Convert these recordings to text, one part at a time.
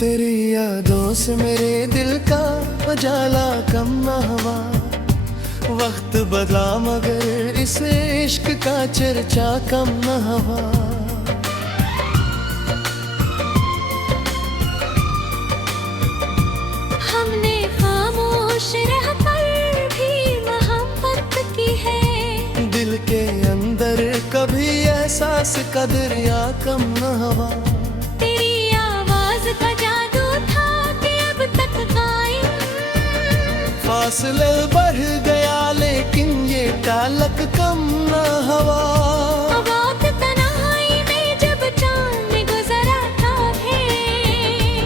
तेरी यादों से मेरे दिल का उजाला कम न हुआ। वक्त बदला मगर इस इश्क का चर्चा कम न हुआ। हमने खामोश रहकर भी मोहब्बत की है। दिल के अंदर कभी एहसास का दरिया कम न हुआ। तेरी आवाज का जादू था कि अब तक कायम। फासले बढ़ गया लेकिन ये ताल्लुक कम न हुआ। रात तन्हाई में जब चांद गुजरा था फिर,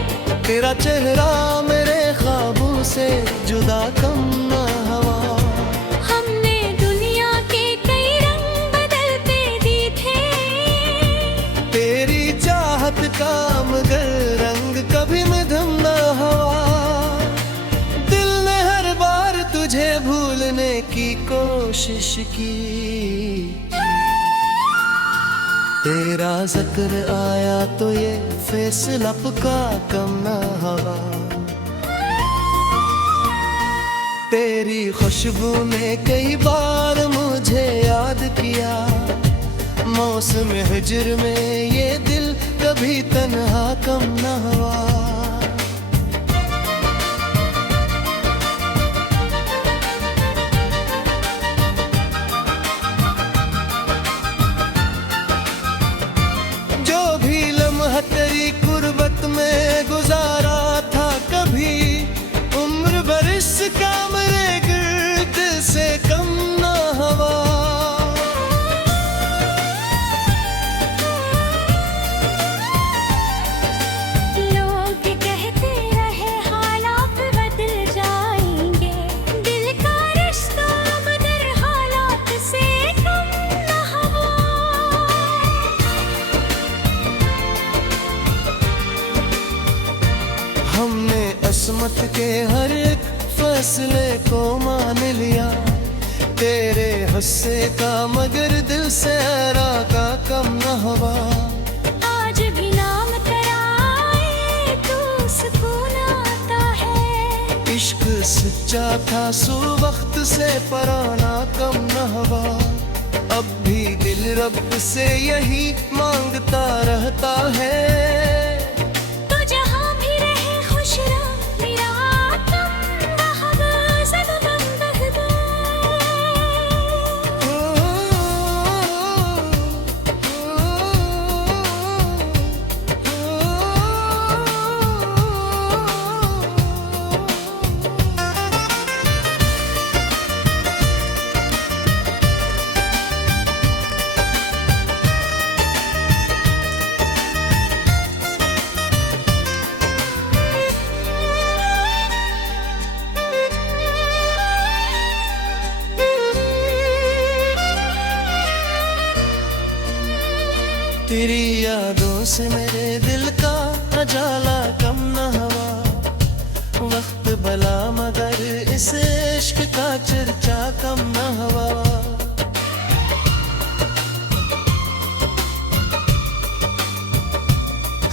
तेरा चेहरा मेरे ख्वाबों से जुदा कम न हुआ। हमने दुनिया के कई रंग बदलते देखे। तेरी चाहत का मगर रंग कभी मध्यम न हुआ। दिल ने हर बार तुझे भूलने की कोशिश की। तेरा जिक्र आया तो ये फैसला का कम न हुआ। तेरी खुशबू ने कई बार मुझे याद किया। मौसम हिजर में ये दिल कभी तन्हा कम न हुआ। जो भी लम्हा तेरी कुर्बत में गुजारा था कभी, उम्र बरिस का मेरे गिर्द से कम न हुआ। लोग कहते रहे हालात बदल जाएंगे। दिल का रिश्ता मगर हालात से कम न हुआ। हमने असमत के हर एक फैसले को मान लिया। तेरे हस्से का मगर दिल से का कम न हुआ। आज भी नाम कराए तो सुकून आता है। इश्क सच्चा था सो वक्त से पराना कम न हुआ। अब भी दिल रब से यही मांगता रहता है। तो जहाँ भी रहे खुश रह मेरा आतम रहबा सनम रहबा। तेरी यादों से मेरे दिल का उजाला कम न हुआ। वक्त भला मगर इस इश्क का चर्चा कम न हुआ।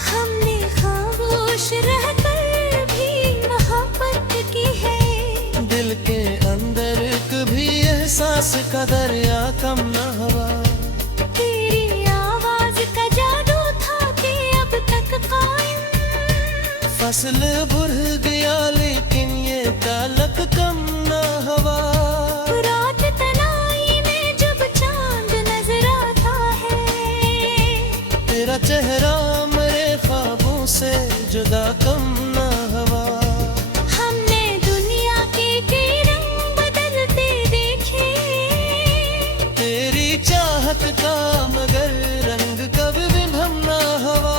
हमने खामोश रहकर भी मोहब्बत की है। दिल के अंदर कभी एहसास का दरिया कम न हुआ। तेरी आवाज का जादू था कि अब तक कायम। फसल बुढ़ गया लेकिन ये ताल्लुक कम न हुआ। रात तन्हाई में जब चांद नजर आता है, तेरा चेहरा मेरे ख्वाबों से जुदा कम न हुआ। हमने दुनिया के कई रंग बदलते देखे। तेरी चाहत का मगर रंग कभी भी भम न हुआ।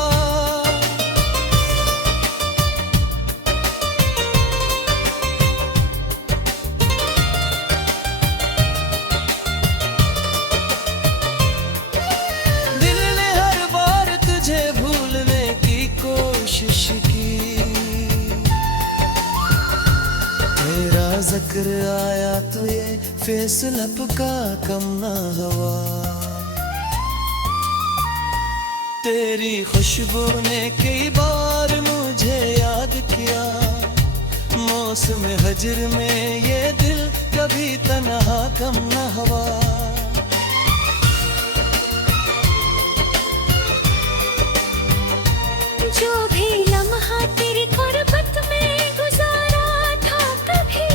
दिल ने हर बार तुझे भूलने की कोशिश की। तेरा जिक्र आया तो ये फैसला का कम न हुआ। तेरी खुशबू ने कई बार मुझे मौसम हजर में ये दिल कभी तन्हा कम न हुआ। जो भी लम्हा तेरी गुर्बत में गुजारा था कभी,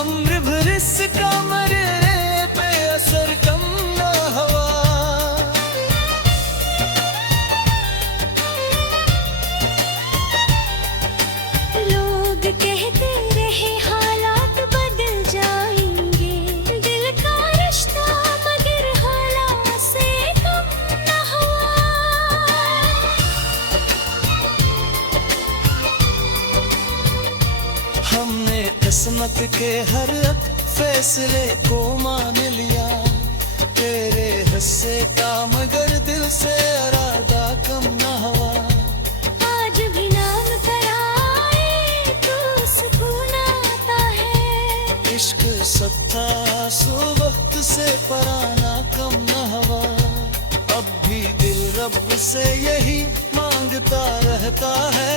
अम्र भर इसका मरे पे असर कम न हुआ। लोग कहते रहे हालात बदल जाएंगे, दिल का रिश्ता मगर हालात से कम न हुआ। हमने किस्मत के हर एक फैसले को मान लिया, तेरे हिस्से का मगर दिल से इरादा कम न हुआ। आज भी नाम कराए तो सुकून आता है, इश्क सत्ता सो वक्त से पराना कम न हुआ। अब भी दिल रब से यही मांगता रहता है,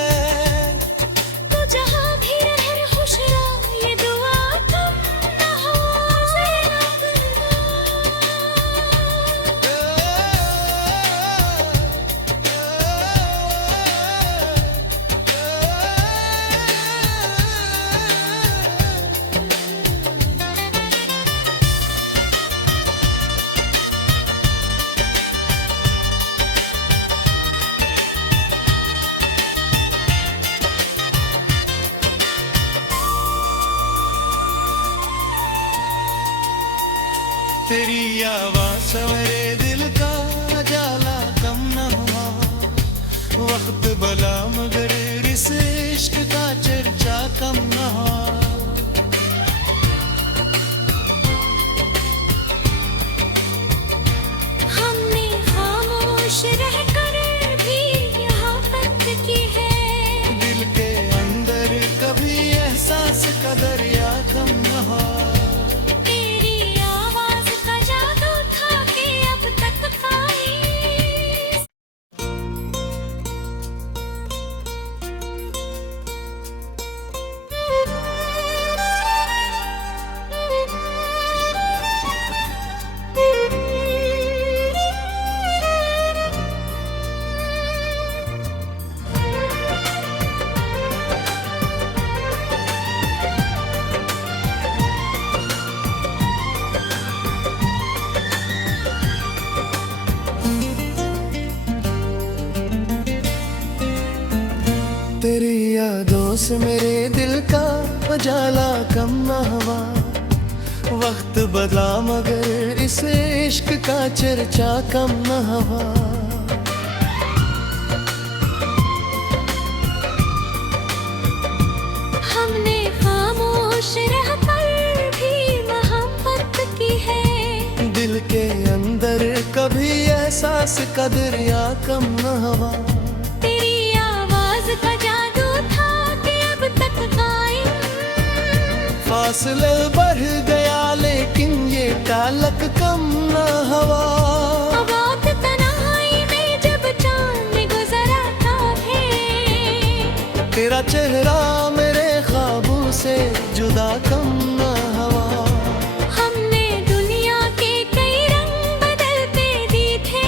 तो जहाँ भी रहे खुश रहो ये दुआ कम न हो। तेरी आवाज़ मेरे दिल का जाला कम न हुआ। वक्त भला मगर इस इश्क का चर्चा कम न हुआ। हमने खामोश रहकर भी यहाँ बात की है, दिल के अंदर कभी एहसास का दरिया कम न हुआ। तेरी आवाज का जादू था कि अब तक पाई। तेरी यादों से मेरे दिल का उजाला कम न हुआ। वक्त बदला मगर इस इश्क का चर्चा कम न हुआ। हमने खामोश रहकर भी मोहब्बत की है, दिल के अंदर कभी एहसास का दरिया कम न हुआ। तेरी आवाज का जादू था कि अब तक कायम। फासले बढ़ गया लेकिन ये ताल्लुक कम न हुआ। वक्त तन्हाई में जब चांद गुजरा था तेरा चेहरा मेरे ख्वाबों से जुदा कम न हुआ। हमने दुनिया के कई रंग बदलते देखे,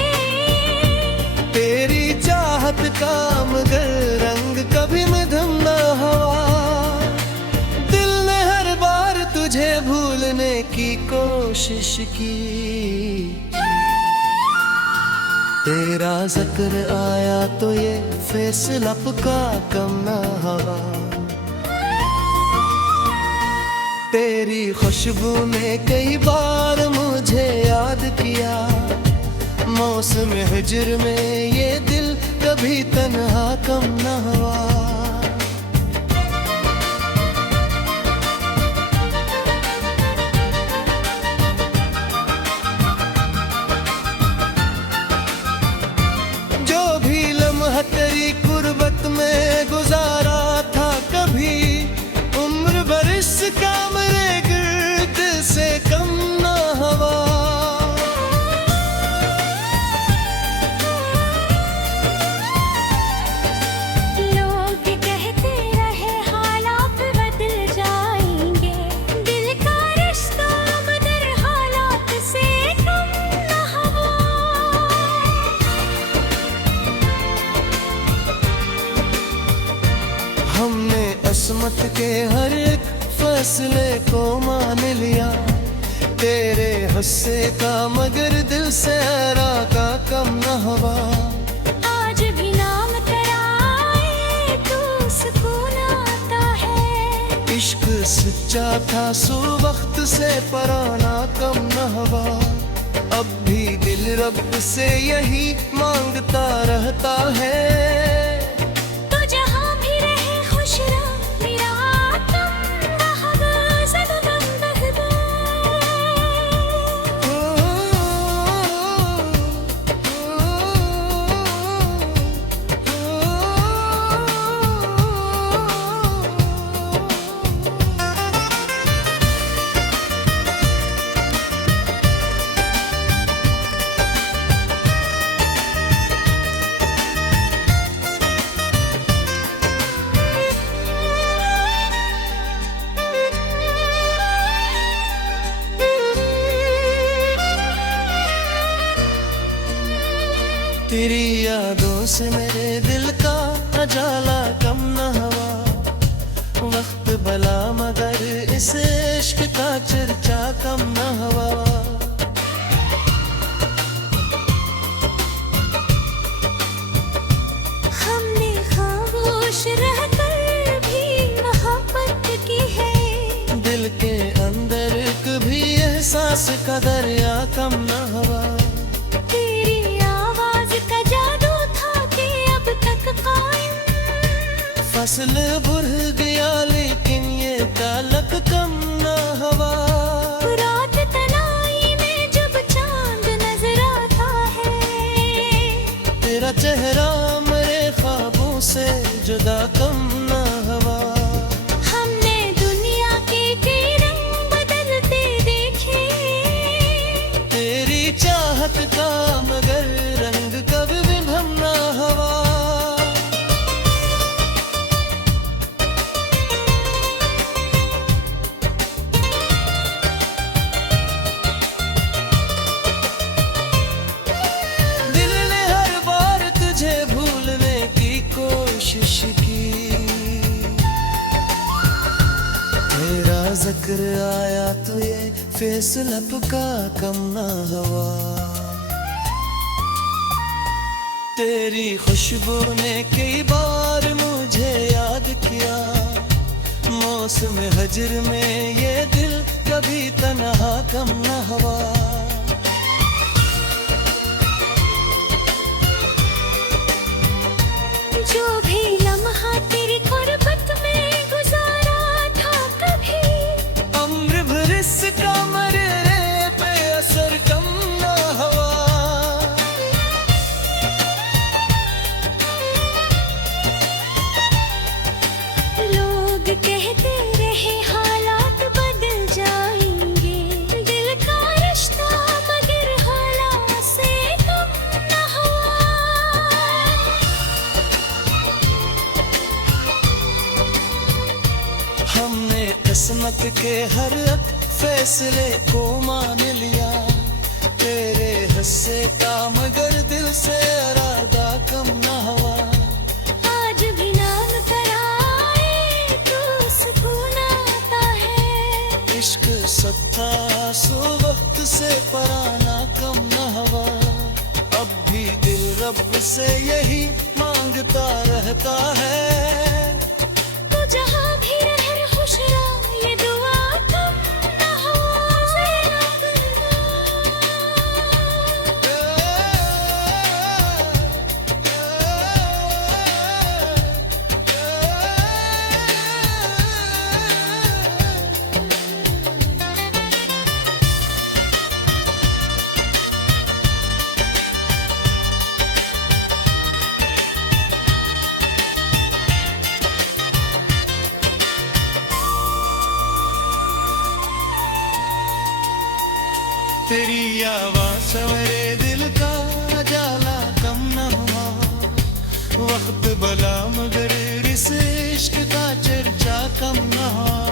तेरी चाहत का मगर रंग कभी मध्यम न हुआ। दिल ने हर बार तुझे भूलने की कोशिश की, तेरा जिक्र आया तो ये फैसला का कम न हुआ। तेरी खुशबू ने कई बार मुझे याद किया, मौसम हिजर में ये दिल कभी तन्हा कम न हुआ। जो भी लम्हा तेरी गुर्बत में गुजारा था कभी, उम्र भर इसका मेरे गिर्द से कम न हुआ। किस्मत के हर एक फैसले को मान लिया, तेरे गुस्से का मगर दिल से हैरा का कम न हुआ। आज भी नाम तेरा आए तो सुकून आता है। इश्क सच्चा था सो वक्त से पराना कम न हुआ। अब भी दिल रब से यही मांगता रहता है, तो जहाँ भी रहे खुश रह मेरा आतम वहाँ सदबंद रहता। तेरी यादों से मेरे दिल का उजाला कम न हुआ। वक्त भला मगर इस इश्क का चर्चा कम न हुआ। हमने खामोश रहकर भी मोहब्बत की है। दिल के अंदर कभी एहसास का दरिया कम न हुआ। तेरी आवाज का जादू था कि अब तक कायम। फसल भुर गया लेकिन ये ताल्लुक कम न हुआ। रात तनाई में जब चांद नजर आता है, तेरा चेहरा मेरे ख्वाबों से जुदा कम न हुआ। हमने दुनिया के रंग बदलते देखे। तेरी चाहत का मगर रंग कभी भी भम न हुआ। दिल ने हर बार तुझे भूलने की कोशिश की। तेरा जिक्र आया तो ये फैसला का कम न हुआ। तेरी खुशबू ने कई बार मुझे याद किया। मौसम हजर में ये दिल कभी तन्हा कम न हुआ। जो भी लम्हा तेरी गुर्बत में गुजारा था कभी, अम्र भर इसका मरे पे असर कम न हुआ। लोग कहते रहे हालात बदल जाएंगे। दिल का रिश्ता मगर हालात से कम न हुआ। हमने किस्मत के हर एक फैसले को मान लिया। तेरे हिस्से का मगर दिल से इरादा कम न हुआ। आज भी नाम तेरा आए तो सुकून आता है। इश्क सच्चा सो वक्त से पराना कम न हुआ। अब भी दिल रब से यही मांगता रहता है, तो जहाँ भी रहे खुश रह ये दुआ कम न तेरी आवाज़ मेरे दिल का जाला कम न हुआ। वक्त भला मगर इस इश्क का चर्चा कम न हुआ।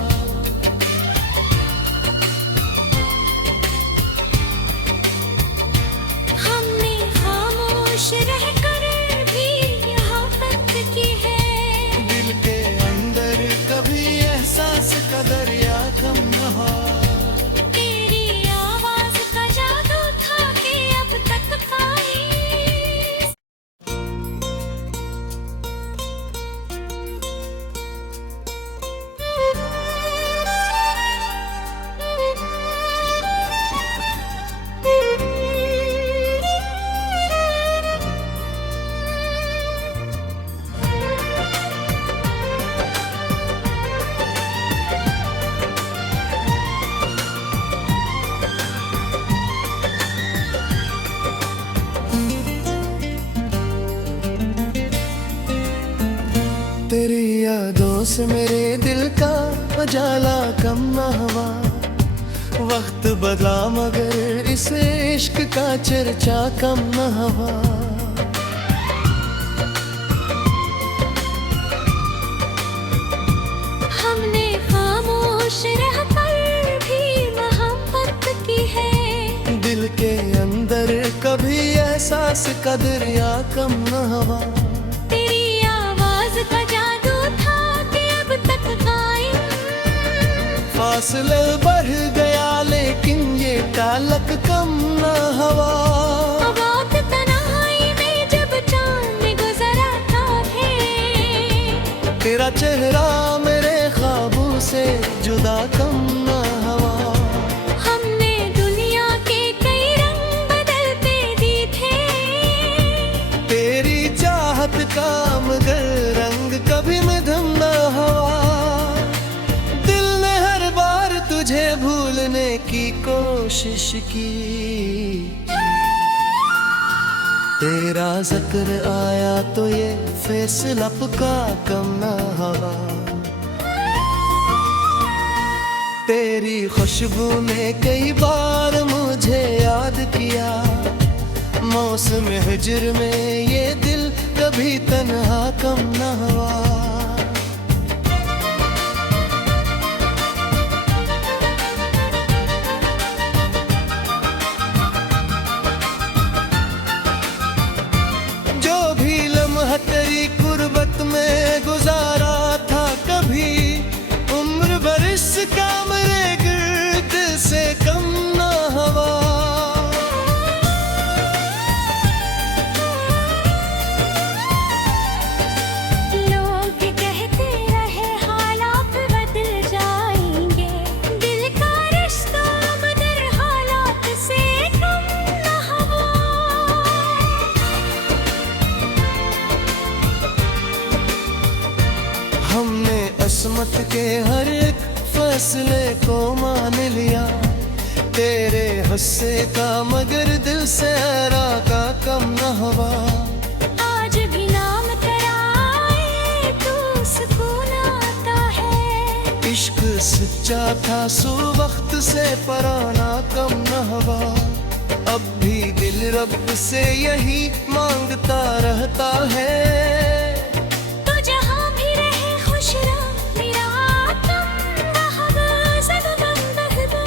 हमने खामोश रहकर भी यहाँ तक की है। दिल के अंदर कभी तेरी यादों से मेरे दिल का उजाला कम न हुआ। वक्त बदला मगर इस इश्क का चर्चा कम न हुआ। हमने खामोश रहकर भी मोहब्बत की है। दिल के अंदर कभी एहसास का दरिया कम न हुआ। तेरी आवाज का जादू था कि अब तक कायम। फासले बढ़ गया लेकिन ये ताल्लुक कम न हुआ। वक्त तन्हाई में जब चांद गुजरा था तेरा चेहरा मेरे ख्वाबों से जुदा कम न हुआ। हमने दुनिया के कई रंग बदलते देखे। तेरी चाहत का मगर रंग कभी मध्यम न हुआ। दिल ने हर बार तुझे भूलने की कोशिश की। तेरा जिक्र आया तो ये फैसला का कम न हुआ। तेरी खुशबू ने कई बार मुझे याद किया। मौसम हिज्र में ये दिल कभी तन्हा कम न हुआ। जो भी लम्हा तेरी कुर्बत में गुजारा था कभी उम्र बरिस का मेरे गिर्द से कम न हुआ। लोग कहते रहे हालात बदल जाएंगे। दिल का रिश्ता मगर हालात से कम न हुआ। हमने असमत के हर एक फैसले को मान लिया। तेरे हस्से का मगर दिल से हैरा का कम न हुआ। आज भी नाम कराए तो सुकून आता है। इश्क सच्चा था सो वक्त से पराना कम न हुआ। अब भी दिल रब से यही मांगता रहता है। तो जहाँ भी रहे खुश रह मेरा आत्म रहगा सदगम बहदा।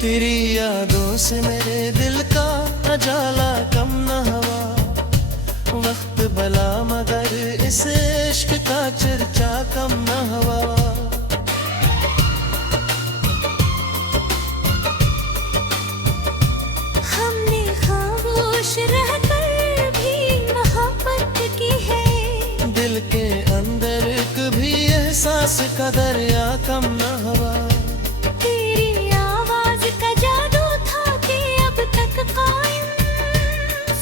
तेरी यादों से मेरे दिल का उजाला कम न हुआ। वक्त भला मगर इस इश्क का चर्चा कम न हुआ। हमने खामोश रहकर भी मोहब्बत की है। दिल के अंदर कभी एहसास का दरिया कम न हुआ। तेरी आवाज का जादू था कि अब तक कायम।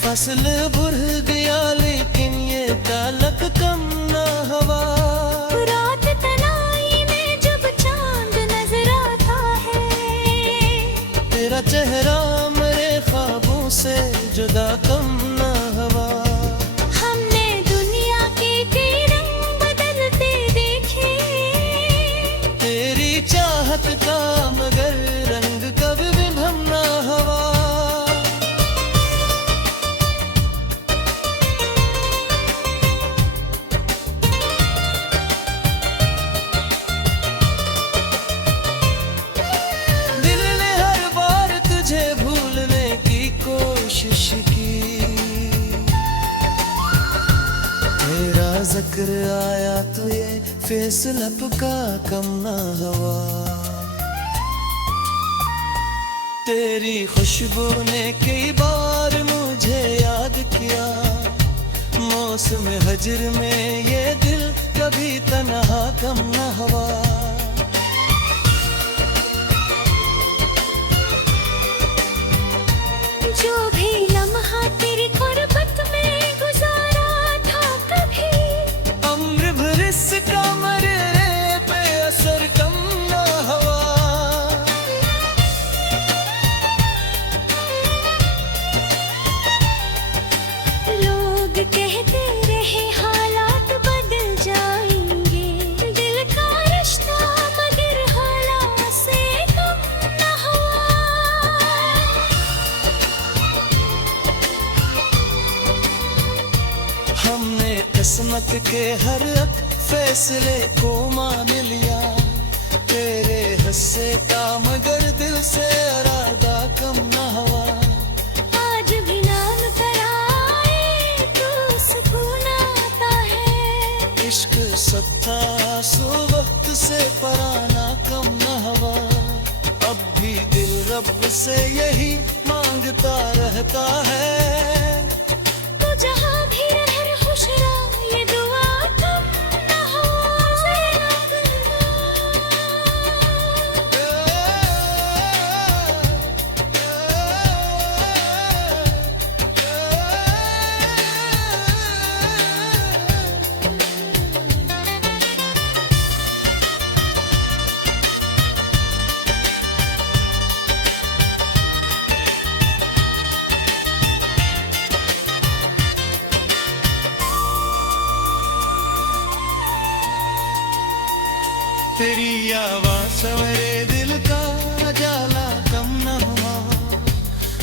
फसल बुढ़ गया लेकिन ये ताल्लुक कम न हुआ। रात तनाई में जब चांद नजर आता है। तेरा चेहरा मेरे ख्वाबों से जुदा कम न हुआ। हमने दुनिया के कई रंग बदलते देखे। तेरी चाहत का मगर रंग कभी भी भम न हुआ। दिल ने हर बार तुझे भूलने की कोशिश की। तेरा जिक्र आया तो ये फैसला का कम न हुआ। तेरी खुशबू ने कई बार मुझे मौसम हजर में ये दिल कभी तन्हा कम न हुआ। जो भी लम्हा तेरी गुर्बत में गुजारा था कभी, अम्र भर इसका मेरे पे असर कम न हुआ। लोग कहते रहे हालात बदल जाएंगे, दिल का रिश्ता मगर हालात से कम न हुआ। हमने किस्मत के हर फैसले को मान लिया, तेरे हिस्से का मगर दिल से इरादा कम न हुआ। आज भी नाम कराए तो सुकून आता है, इश्क सच्चा सो वक्त से पराना कम न हुआ। अब भी दिल रब से यही मांगता रहता है, तो जहाँ भी रह खुश रहो ये दुआ कम न हो। तेरी आवाज़ से मेरे दिल का जाला कम न हुआ।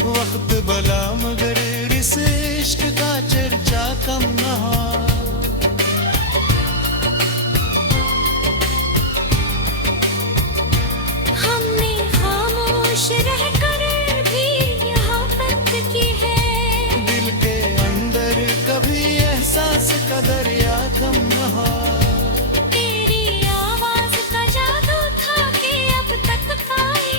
वक्त भला मगर इस इश्क का चर्चा कम न हुआ। हमने खामोश रहकर भी यहाँ तक की है, दिल के अंदर कभी एहसास का दरिया कम न हुआ। तेरी आवाज का जादू था कि अब तक पाई।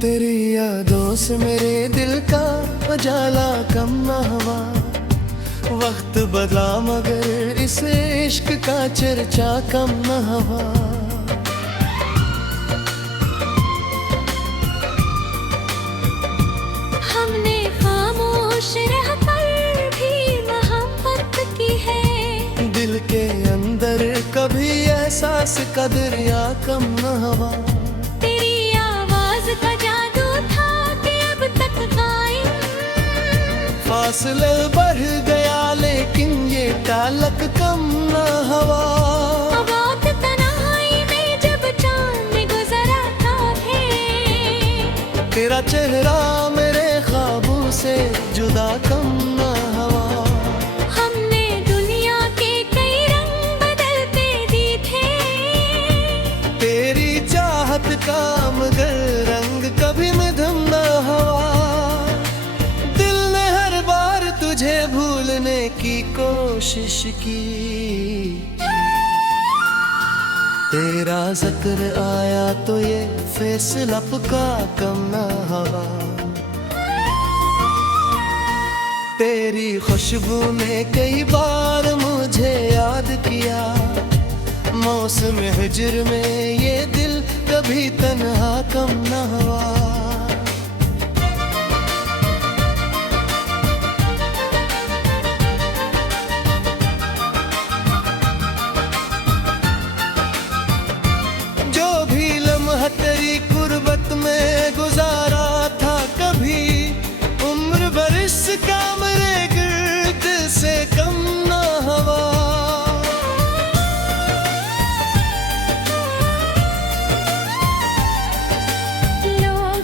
तेरी यादों से मेरे दिल का उजाला कम न हुआ। वक्त बदला मगर इस इश्क का चर्चा कम न हुआ। हमने खामोश रहकर भी मोहब्बत की है, दिल के अंदर कभी एहसास का दरिया कम न हुआ। तेरी आवाज का जादू था कि अब तक कायम। फासले बढ़ गया लेकिन ये ताल्लुक कम न हुआ। रात तन्हाई में जब चांद गुजरा था तेरा चेहरा मेरे ख्वाबों से जुदा कम न हुआ। हमने दुनिया के कई रंग बदलते देखे, तेरी चाहत का मगर रंग कभी मध्यम न हुआ। दिल ने हर बार तुझे भूलने की कोशिश की, तेरा जिक्र आया तो ये फैसला पुका कम न हुआ। तेरी खुशबू ने कई बार मुझे याद किया, मौसम हिजर में ये दिल कभी तन्हा कम न हुआ। जो भी लम्हा तेरी गुर्बत में गुजारा था कभी, उम्र भर इसका मेरे गिर्द से कम न हुआ। लोग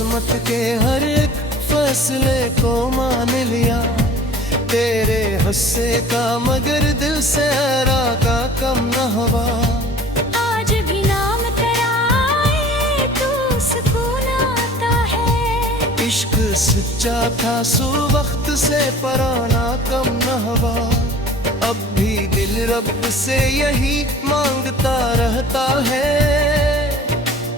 किस्मत के हर एक फैसले को मान लिया, तेरे गुस्से का मगर दिल से हैरा का कम न हुआ। आज भी नाम कराए तो सुकून आता है। इश्क सच्चा था सो वक्त से पराना कम न हुआ। अब भी दिल रब से यही मांगता रहता है,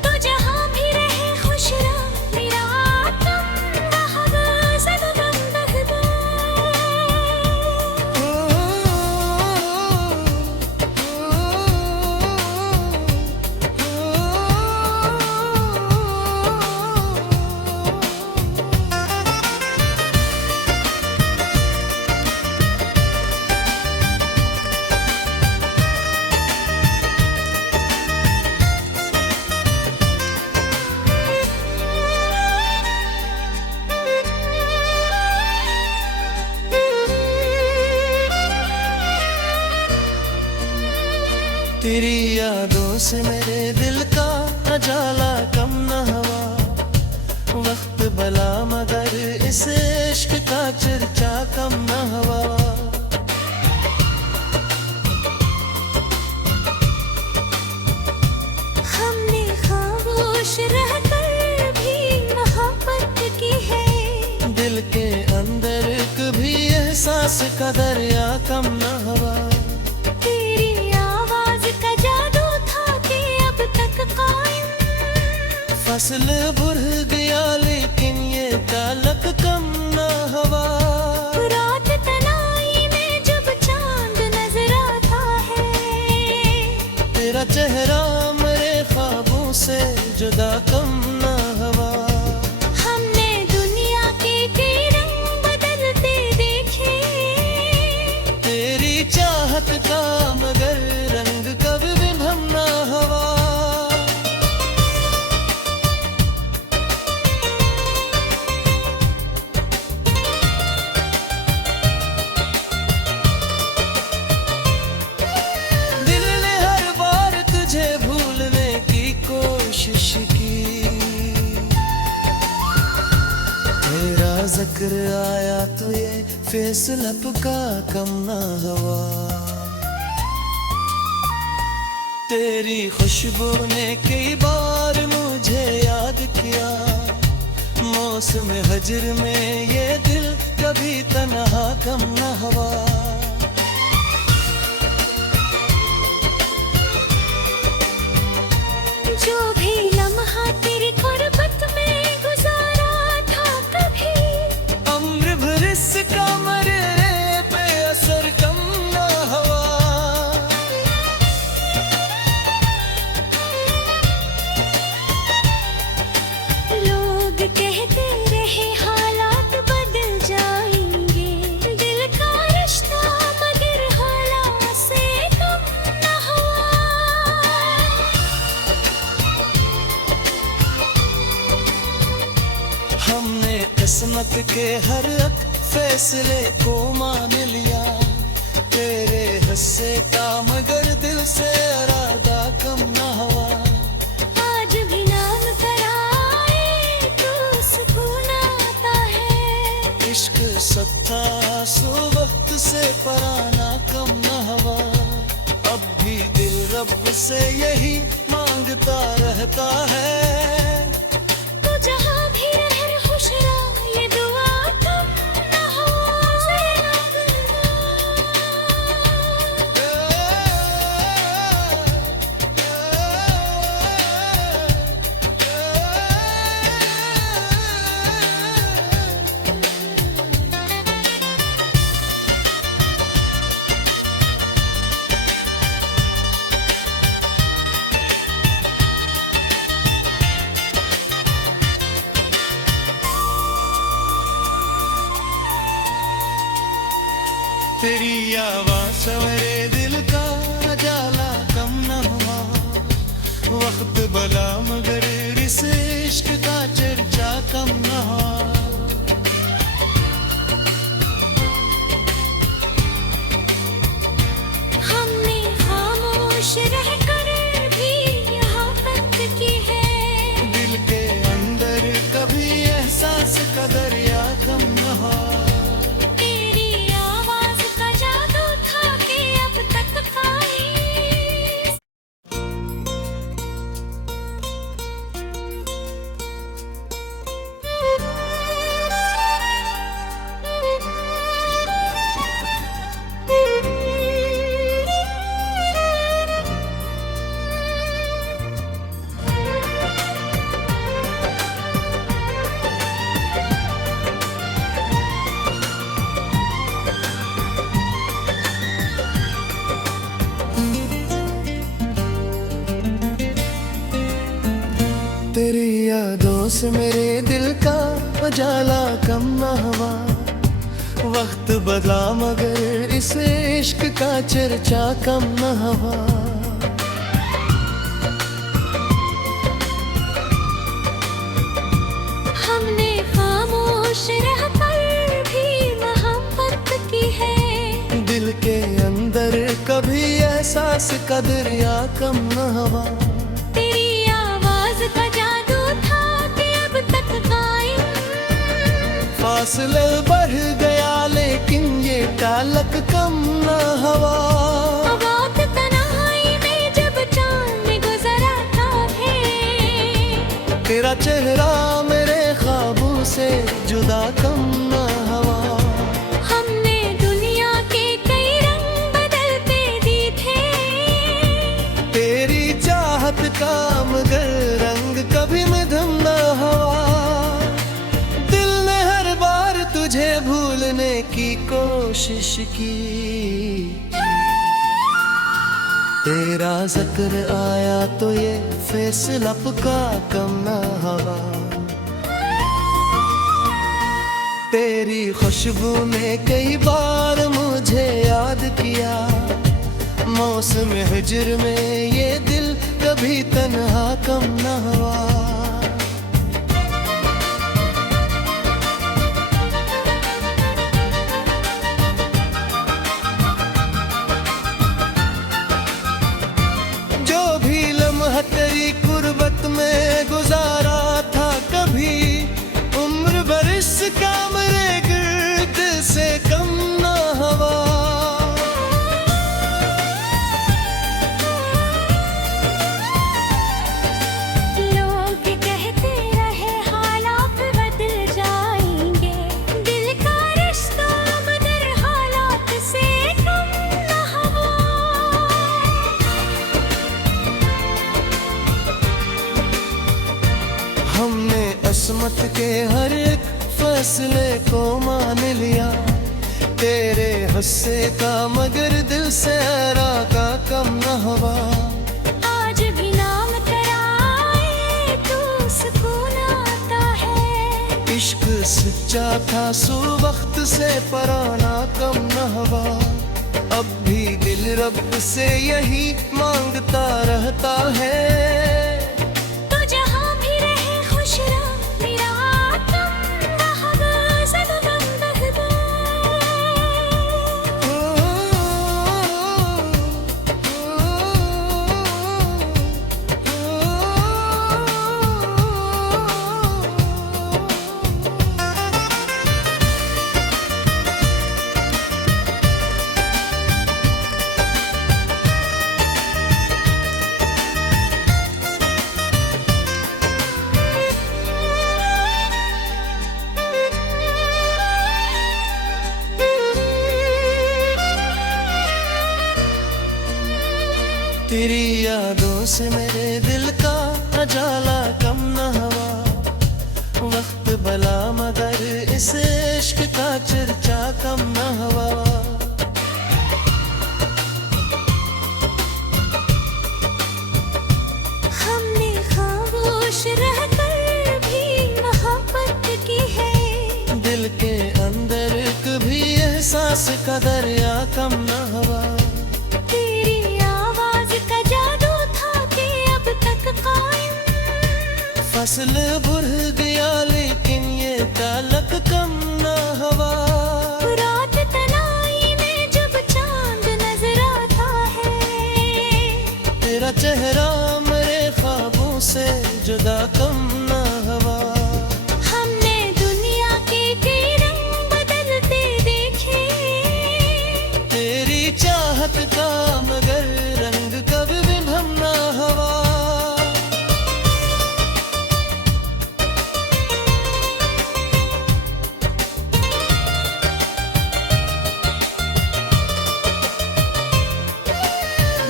तो जहाँ भी रहे खुश रह मेरा आतम रहबा सदगम रहबा। तेरी यादों से मेरे दिल का उजाला कम न हुआ। वक्त भला मगर इस इश्क का चर्चा कम न हुआ। हमने खामोश रहकर भी मोहब्बत की है। दिल के अंदर कभी एहसास का दरिया कम न हुआ। तेरी आवाज का जादू था कि अब तक कायम। फसल भर गया लेकिन ये ताल्लुक कम न हुआ। रात तनाई में जब चांद नजर आता है, तेरा चेहरा मेरे ख्वाबों से जुदा कम न हुआ। हमने दुनिया के रंग बदलते देखे। तेरी चाहत का मगर रंग कभी भी हम न हुआ। दिल ने हर बार तुझे भूलने की कोशिश की। तेरा जिक्र आया तो ये फैसला का कम न हुआ। तेरी खुशबू ने कई बार मुझे याद किया। मौसम हजर में ये दिल कभी तन्हा कम न हुआ। जो भी लम्हा तेरी गुर्बत में गुजारा था कभी, अम्र भर इसका मरने पे असर कम न हुआ। लोग कहते रहे हालात बदल जाएंगे। दिल का रिश्ता मगर हालात से कम न हुआ। हमने किस्मत के हर एक फैसले को मान लिया। तेरे हिस्से का मगर दिल से इरादा कम न हुआ। आज भी नाम कराए तो सुकून आता है। इश्क सच्चा सो वक्त से पराना कम न हुआ। अब भी दिल रब से यही मांगता रहता है, तो जहाँ भी रहे खुश रह ये दुआ कम न तेरी आवाज़ सवेरे दिल का उजाला कम न हुआ। वक्त भला मगर इस इश्क का चर्चा कम न हुआ। हमने खामोश रहकर भी यहाँ तक की है। दिल के अंदर कभी तेरी यादों से मेरे दिल का उजाला कम न हुआ। वक्त बदला मगर इस इश्क का चर्चा कम न हुआ। हमने खामोश रहकर भी मोहब्बत की है। दिल के अंदर कभी एहसास का दरिया कम न हुआ। तेरी आवाज का जादू था कि अब तक कायम। फासले बढ़ गया लेकिन ये ताल्लुक कम न हुआ। रात तन्हाई में जब चांद गुजरा था है। तेरा चेहरा मेरे ख्वाबों से जुदा कम न हुआ। हमने दुनिया के कई रंग बदलते देखे। तेरी चाहत का मगर रंग कभी मध्यम न हुआ। दिल ने हर बार तुझे भूलने की कोशिश की। तेरा जिक्र आया तो ये फैसला का कम न हुआ। तेरी खुशबू ने कई बार मुझे याद किया। मौसम हिज्र में ये दिल कभी तन्हा कम न हुआ। जो भी लम्हा तेरी कुर्बत में गुजारा था कभी, उम्र बरिस का मेरे गिर्द से कम न हुआ। लोग कहते रहे हालात बदल जाएंगे। दिल का रिश्ता मगर हालात से कम न हुआ। हमने अस्मत के हर एक फैसले को मान लिया। तेरे गुस्से का मगर दिल से का कम न हुआ। आज भी नाम कराए तो सुकून आता है। इश्क सच्चा था सो वक्त से पराना कम न हुआ। अब भी दिल रब से यही मांगता रहता है। तो जहाँ भी रहे खुश रह मेरा तुम रहबा सब बंदहबा। तेरी यादों से मेरे दिल का उजाला कम न हुआ। वक्त भला मगर इस इश्क का चर्चा कम न हुआ। हमने खामोश रहकर भी मोहब्बत की है। दिल के अंदर कभी एहसास का दरिया कम न हुआ। तेरी आवाज का जादू था कि अब तक कायम। फसल भर गया लेकिन ये ताल्लुक कम न हुआ। रात तन्हाई में जब चांद नजर आता है। तेरा चेहरा मेरे ख्वाबों से जुदा कम न हुआ। हमने दुनिया के कई रंग बदलते देखे। तेरी चाहत का मगर रंग कभी भी हम न हुआ।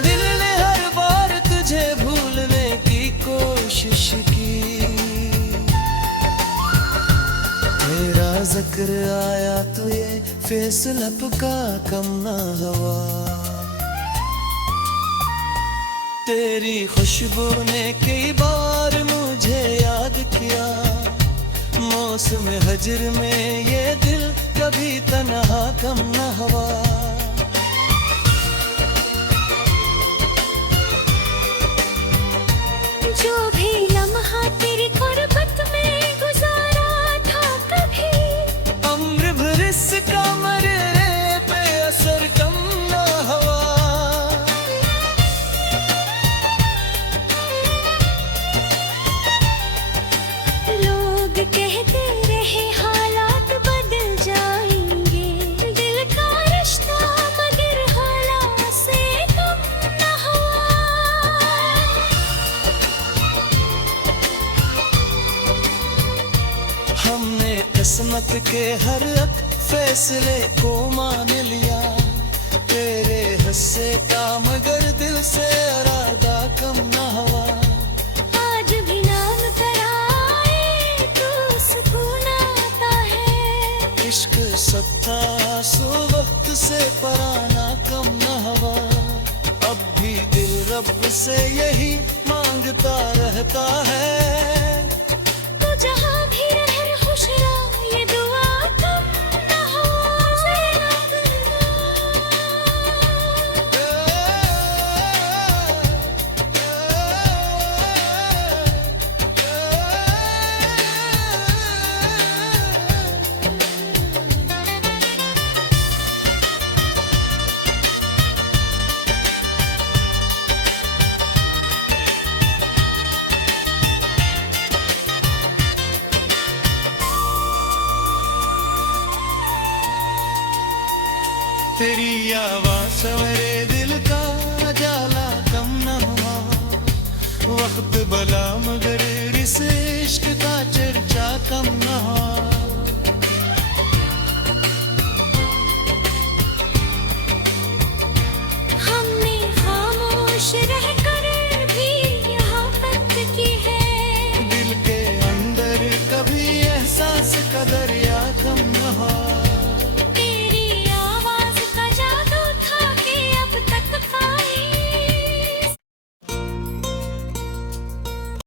दिल ने हर बार तुझे भूलने की कोशिश की। तेरा जिक्र आया तो ये फैसला का कम न हुआ। तेरी खुशबू ने कई बार मुझे मौसम हजर में ये दिल कभी तन्हा कम न हुआ। जो भी लम्हा तेरी गुर्बत में गुजारा था कभी, अम्र भरिस का मरे पे असर कम न हुआ। लोग कहते रहे हालात बदल जाएंगे, दिल का रिश्ता मगर हालात से कम न हुआ। हमने किस्मत के हर एक फैसले को मान लिया, तेरे हिस्से का मगर दिल से इरादा कम न हुआ। आज भी नाम तराए तो सुकून आता है, इश्क सत्ता सो वक्त से पराना कम न हुआ। अब भी दिल रब से यही मांगता रहता है, तो जहाँ भी रहे खुश रहो ये दुआ कम न हो। तेरी आवाज़ मेरे दिल का जाला कम न हुआ। वक्त भला मगर इस इश्क का चर्चा कम न हुआ।